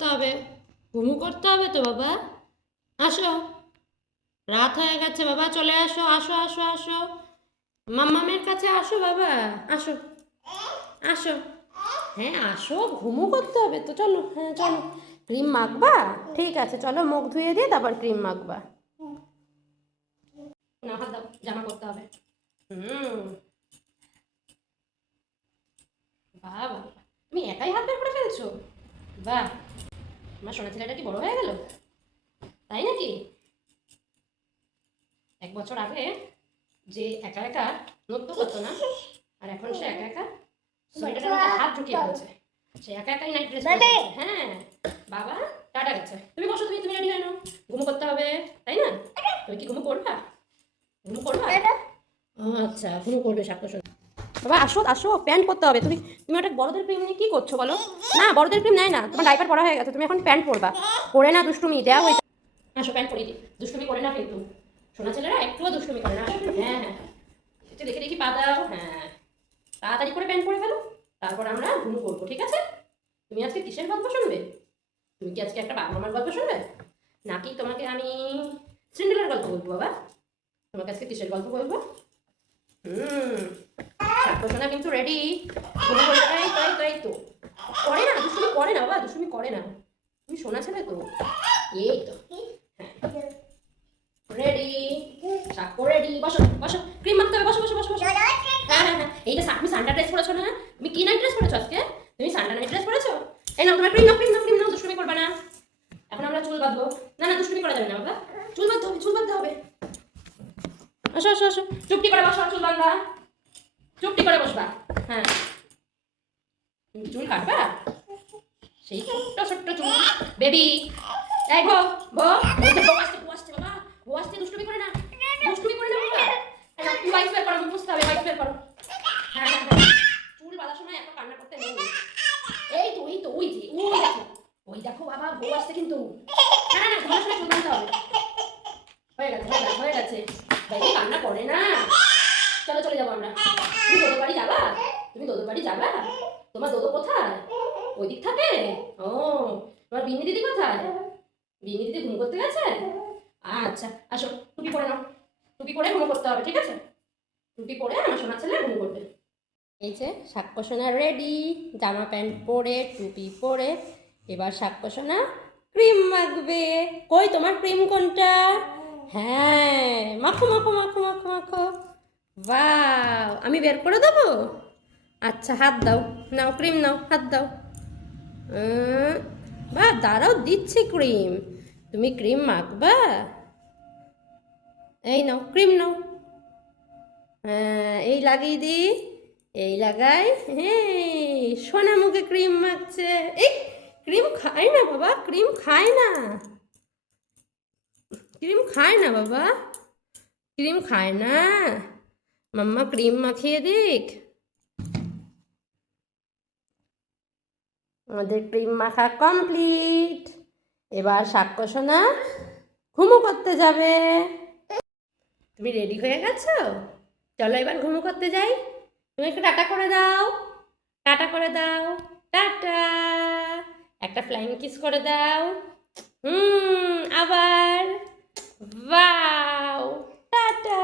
করতে হবে, ঘুমু করতে হবে তো বাবা। আসো, রাত হয়ে গেছে বাবা, চলে আসো, আসো আসো আসো, মাম্মামের কাছে আসো বাবা, আসো আসো। হ্যাঁ আসো, ঘুমু করতে হবে তো, চলো, হ্যাঁ চলো। ক্রিম মাখবা? ঠিক আছে, চলো মুখ ধুয়ে দিয়ে তারপর ক্রিম মাখবা। না, হাত দাও, জামা করতে হবে। হুম, বাহ বাহ, তুমি একাই হাত বের করে ফেলছো, বাহ। আমার সোনা ছেলেটা কি বড় হয়ে গেল, তাই নাকি? 1 বছর আগে যে একা একা নড়তে পারতো না, আর এখন সে একা একা সোয়েটারের মধ্যে হাত ঢুকিয়ে ফেলছে, সে একা একাই নাইট ড্রেস পরে ফেলছে। হ্যাঁ বাবা, টাটা গেছে। তুমি বসো, তুমি রেডি হয়ে নাও, ঘুমো করতে হবে, তাই না? তুমি কি ঘুমো করবা? ঘুমো করবা? আচ্ছা, ঘুমো করবে সাক্ষ্য। বাবা আসো আসো, প্যান্ট পরতে হবে। তুমি তুমি ওটা বড়দের ক্রিম নিয়ে কি করছো বলো? না, বড়দের ক্রিম নেয় না, তোমার ডাইপার পরা হয়ে গেছে, তুমি এখন প্যান্ট পরবা। পরে না দুষ্টুমি দেওয়া হয়েছে। আসো, প্যান্ট পরিয়ে দিই। দুষ্টুমি করে না কিন্তু, সোনা ছেলেরা একটুও দুষ্টুমি করে না। হ্যাঁ হ্যাঁ, একটু দেখে দেখি পা দাও। হ্যাঁ, তাড়াতাড়ি করে প্যান্ট পরে ফেলো, তারপর আমরা ঘুম করবো, ঠিক আছে? তুমি আজকে কিসের গল্প শুনবে? তুমি কি আজকে একটা বাবা মামার গল্প শুনবে, নাকি তোমাকে আমি সিন্ড্রেলার গল্প বলবো বাবা? তোমাকে আজকে কিসের গল্প বলবো? সাক্ষ্য কিন্তু রেডি। তাই তাই তাই তো, করে না দুষ্টুমি, করে না বাবা, দুষ্টুমি করে না। তুমি শোনা ছেলে তো, এই তো, রেডি। সাক্ষ্য রেডি, বসো বসো, ক্রিম মাখতে হবে, বসো বসো বসো বসো। হ্যাঁ হ্যাঁ হ্যাঁ, এইটা তুমি সান্ডা ড্রেস পরেছো না? তুমি কি নাইট ড্রেস পরেছো আজকে? তুমি সান্ডা নাইট ড্রেস পরেছো? এই নাও তোমার ক্রিম, নাও ক্রিম, নাও ক্রিম, নাও, দুষ্টুমি করবে না। এখন আমরা চুল বাঁধবো। না না, দুষ্টুমি করা যাবে না বাবা, চুল বাঁধতে হবে, চুল বাঁধতে হবে। আসো আসো আসো, চুপটি করে বসো, চুল বাঁধবা, চুপটি করে বসবা। হ্যাঁ, চুল কাটবা, সেই ছোট্ট ছোট্ট চুল, বেবি। এই ভো ভো, বউ আসছে, বউ আসছে বাবা, বউ আসছে, দুষ্টুমি করে না, দুষ্টুমি করে না বাবা। তুই ওয়াইফ বের করো, মুখ মুছতে হবে, ওয়াইফ বের করো। হ্যাঁ হ্যাঁ হ্যাঁ, চুল বাঁধার সময় এত কান্না করতে নেই। এই তো এই তো, ওই যে ওই দেখো, ওই দেখো বাবা, বউ আসছে কিন্তু। না না না, ঘরের সময় চুল বাঁধতে হবে। হয়ে গেছে হয়ে গেছে হয়ে গেছে, ভাই কান্না করে না। চলো চলে যাবো আমরা। তুমি দোদো বাড়ি যাবা? তুমি দোদো বাড়ি যাবা? তোমার দোদো কোথায়? ওই দিক থাকে? ও, তোমার বিন্নি দিদি কোথায়? বিন্নি দিদি ঘুম করতে গেছে? আচ্ছা, আসো, টুপি পরে নাও, টুপি পরে ঘুম করতে হবে, ঠিক আছে? টুপি পরে আমার সোনা ছেলে ঘুম করবে। এই যে সাক্ষ্য সোনা রেডি, জামা প্যান্ট পরে, টুপি পরে। এবার সাক্ষ্য সোনা ক্রিম মাখবে। কই তোমার ক্রিম কোনটা? হ্যাঁ, মাখো মাখো মাখো মাখো মাখো। বাহ, আমি বের করে দেবো? আচ্ছা, হাত দাও, নাও ক্রিম, নাও হাত দাও। বাহ, দাঁড়াও, দিচ্ছি ক্রিম। তুমি ক্রিম মাখবা? এই নাও ক্রিম, নাও। হ্যাঁ, এই লাগিয়ে দি, এই লাগাই। হ্যাঁ, সোনা মুখে ক্রিম মাখছে। এই ক্রিম খায় না বাবা, ক্রিম খায় না, ক্রিম খায় না বাবা, ক্রিম খায় না। মাম্মা ক্রিম মাখিয়ে দিক। আমাদের ক্রিম মাখা কমপ্লিট। এবার সাক্ষ্য সোনা ঘুমু করতে যাবে। তুমি রেডি হয়ে গেছো? চলো এবার ঘুমু করতে যাই। তুমি একটু টাটা করে দাও, টাটা করে দাও, টাটা। একটা ফ্লাইং কিস করে দাও। আবার, বাও, টাটা।